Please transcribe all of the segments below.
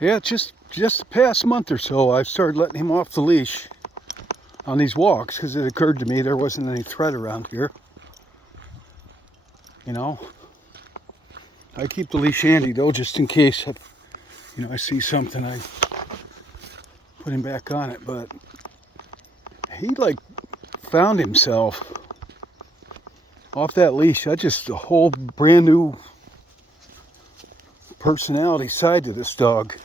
Yeah, just the past month or so, I've started letting him off the leash on these walks because it occurred to me there wasn't any threat around here. You know, I keep the leash handy though, just in case I see something. I put him back on it, but he like found himself off that leash. That's just a whole brand new personality side to this dog.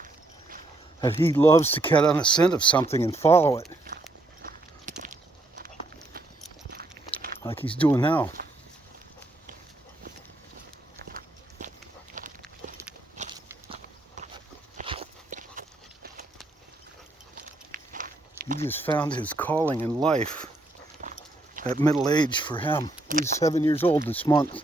That he loves to get on a scent of something and follow it. Like he's doing now. He just found his calling in life at middle age for him. He's 7 years old this month.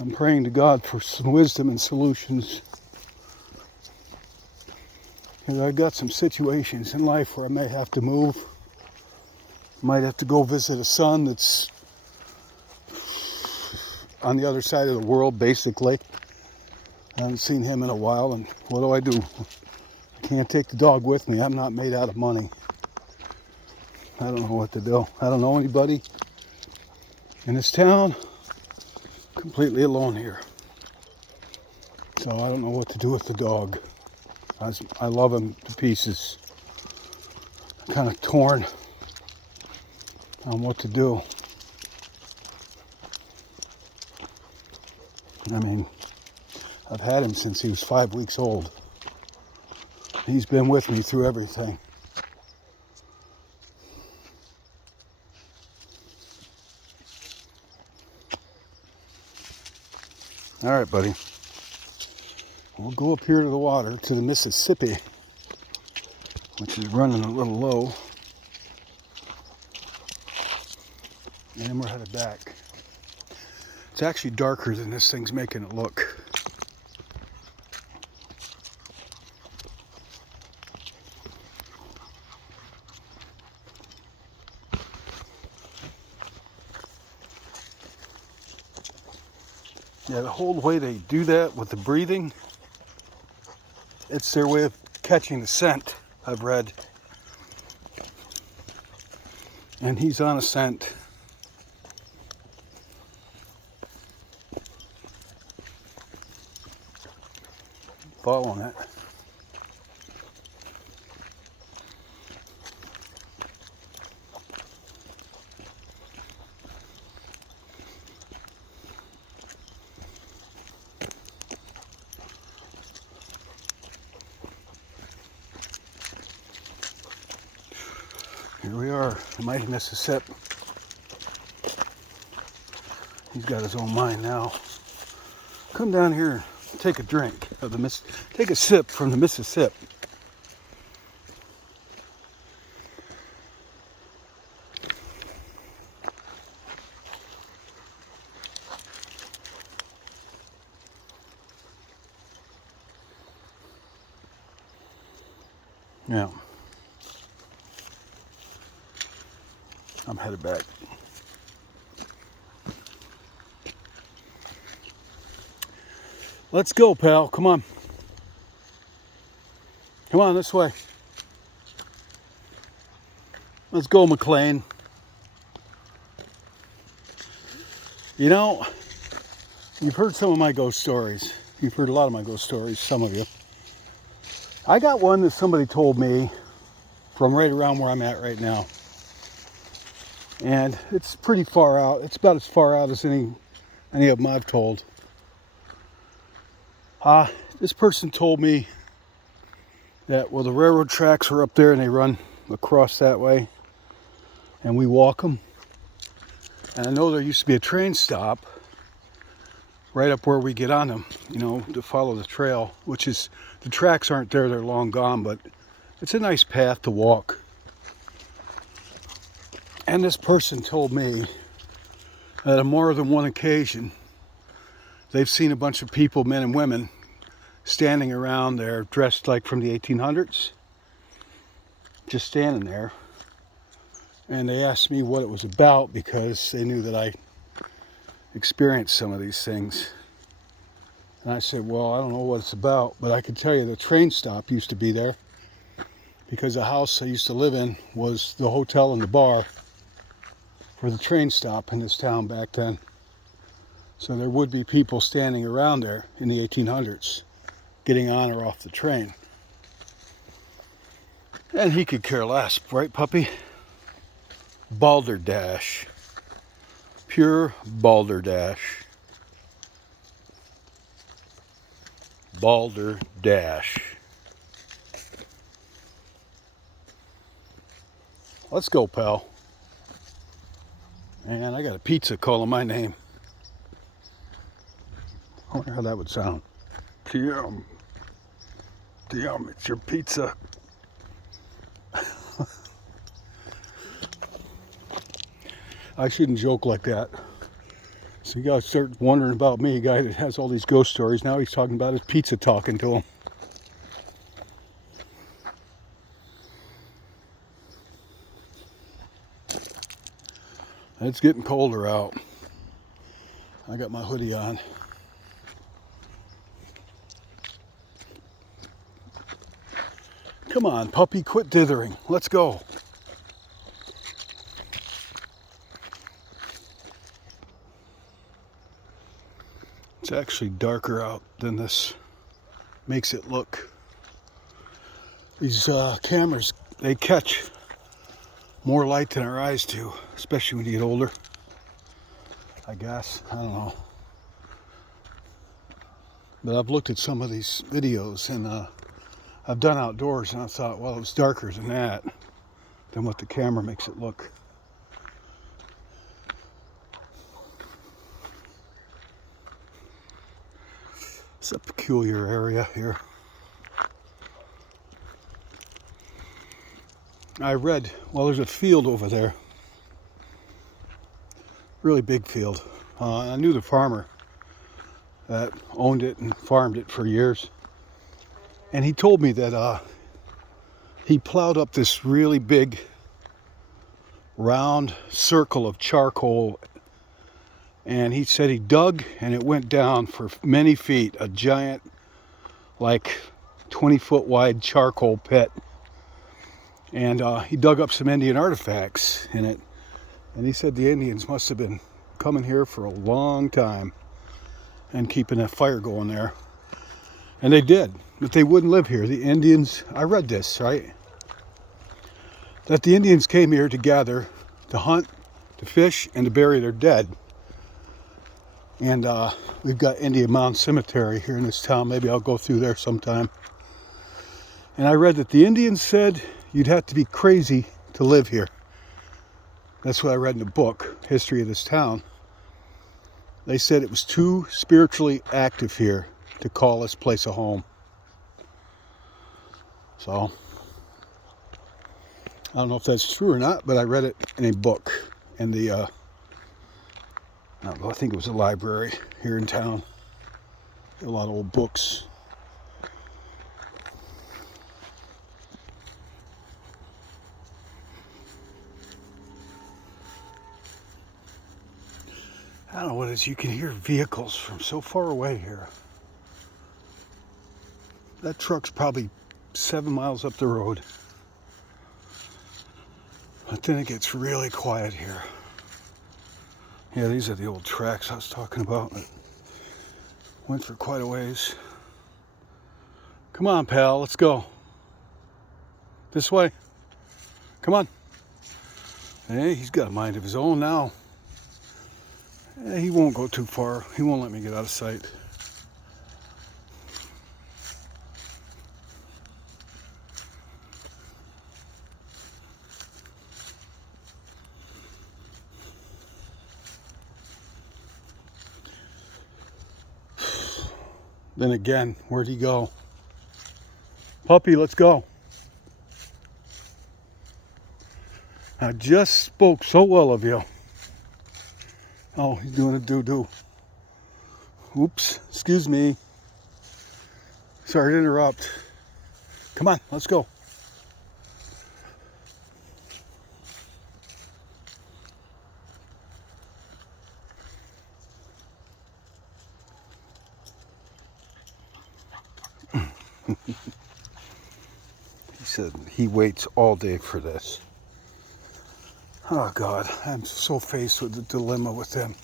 I'm praying to God for some wisdom and solutions. Because I've got some situations in life where I may have to move. Might have to go visit a son that's on the other side of the world, basically. I haven't seen him in a while, and what do? I can't take the dog with me. I'm not made out of money. I don't know what to do. I don't know anybody in this town. Completely alone here. So I don't know what to do with the dog. I love him to pieces. I'm kind of torn on what to do. I mean, I've had him since he was 5 weeks old. He's been with me through everything. All right, buddy. We'll go up here to the water, to the Mississippi, which is running a little low. And we're headed back. It's actually darker than this thing's making it look. Yeah, the whole way they do that with the breathing, it's their way of catching the scent, I've read. And he's on a scent. Following it. Here we are, the mighty Mississippi. He's got his own mind now. Come down here and take a drink of the take a sip from the Mississippi. Yeah. I'm headed back. Let's go, pal. Come on. Come on, this way. Let's go, McLean. You know, you've heard some of my ghost stories. You've heard a lot of my ghost stories, some of you. I got one that somebody told me from right around where I'm at right now. And it's pretty far out. It's about as far out as any of them I've told. This person told me that, well, the railroad tracks are up there and they run across that way. And we walk them. And I know there used to be a train stop right up where we get on them, to follow the trail, which is, the tracks aren't there, they're long gone, but it's a nice path to walk. And this person told me that on more than one occasion, they've seen a bunch of people, men and women, standing around there dressed like from the 1800s, just standing there. And they asked me what it was about because they knew that I experienced some of these things. And I said, well, I don't know what it's about, but I can tell you the train stop used to be there because the house I used to live in was the hotel and the bar for the train stop in this town back then. So there would be people standing around there in the 1800s getting on or off the train. And he could care less, right, puppy? Balderdash. Pure balderdash. Balderdash. Let's go, pal. Man, I got a pizza calling my name. I wonder how that would sound. Damn, it's your pizza. I shouldn't joke like that. So you guys start wondering about me, a guy that has all these ghost stories. Now he's talking about his pizza talking to him. It's getting colder out. I got my hoodie on. Come on, puppy, quit dithering. Let's go. It's actually darker out than this makes it look. These cameras, they catch more light than our eyes do, especially when you get older. I guess, I don't know. But I've looked at some of these videos and I've done outdoors and I thought, well, it's darker than that, than what the camera makes it look. It's a peculiar area here. I read, well, there's a field over there. Really big field. I knew the farmer that owned it and farmed it for years. And he told me that he plowed up this really big round circle of charcoal. And he said he dug and it went down for many feet, a giant, like 20-foot wide charcoal pit. And he dug up some Indian artifacts in it. And he said the Indians must have been coming here for a long time and keeping that fire going there. And they did, but they wouldn't live here. The Indians, I read this, right? That the Indians came here to gather, to hunt, to fish, and to bury their dead. And we've got Indian Mound Cemetery here in this town. Maybe I'll go through there sometime. And I read that the Indians said you'd have to be crazy to live here. That's what I read in the book, History of this town. They said it was too spiritually active here to call this place a home. So, I don't know if that's true or not, but I read it in a book in the, I don't know, I think it was a library here in town. A lot of old books. I don't know what it is. You can hear vehicles from so far away here. That truck's probably 7 miles up the road. But then it gets really quiet here. Yeah, these are the old tracks I was talking about. It went for quite a ways. Come on, pal, let's go. This way. Come on. Hey, he's got a mind of his own now. He won't go too far. He won't let me get out of sight. Then again, where'd he go? Puppy, let's go. I just spoke so well of you. Oh, he's doing a doo-doo. Oops, excuse me. Sorry to interrupt. Come on, let's go. said he waits all day for this. Oh God, I'm so faced with the dilemma with them.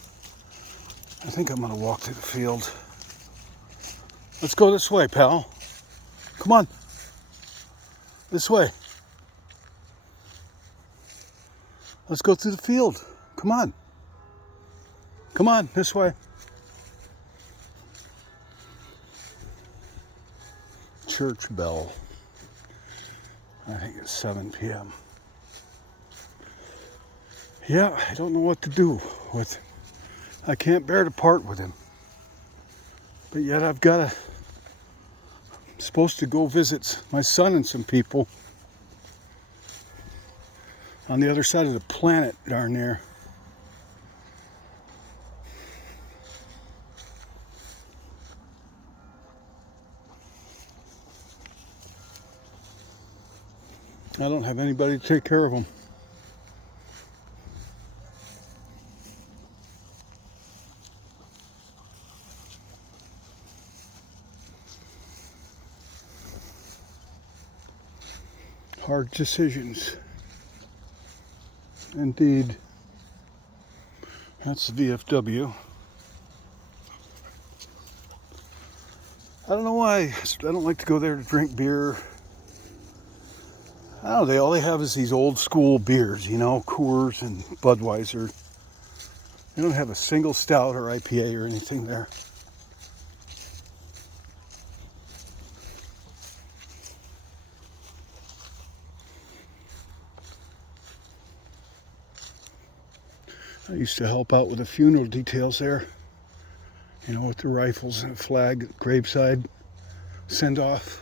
I think I'm gonna walk to the field. Let's go this way, pal. Come on. This way. Let's go through the field. Come on. Come on, this way. Church bell. I think it's 7 p.m. Yeah, I don't know what to do with him. I can't bear to part with him. But yet I'm supposed to go visit my son and some people on the other side of the planet darn near. I don't have anybody to take care of them. Hard decisions. Indeed. That's the VFW. I don't know why. I don't like to go there to drink beer. I don't know, all they have is these old school beers, you know, Coors and Budweiser. They don't have a single stout or IPA or anything there. I used to help out with the funeral details there, you know, with the rifles and a flag, graveside, send off.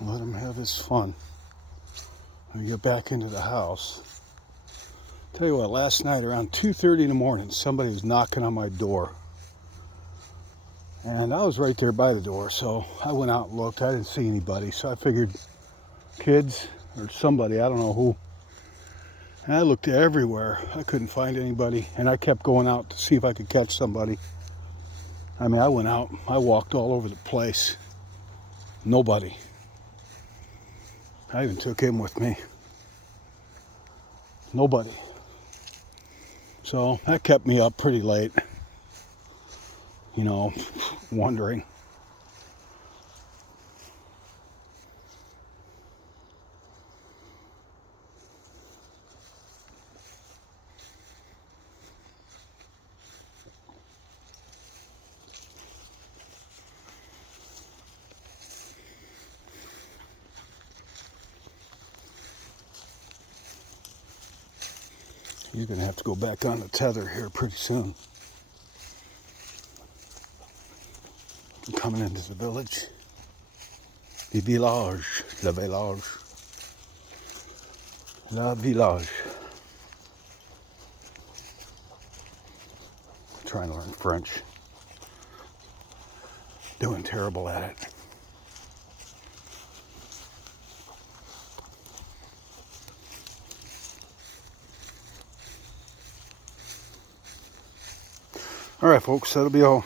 Let him have his fun. When we get back into the house, tell you what, last night around 2:30 in the morning, somebody was knocking on my door. And I was right there by the door, so I went out and looked. I didn't see anybody, so I figured kids or somebody, I don't know who. And I looked everywhere. I couldn't find anybody, and I kept going out to see if I could catch somebody. I mean, I went out, I walked all over the place. Nobody. I even took him with me. Nobody. So that kept me up pretty late, you know, wondering. You're going to have to go back on the tether here pretty soon. I'm coming into the village. The village. Le village. La village. I'm trying to learn French. Doing terrible at it. All right, folks, that'll be all.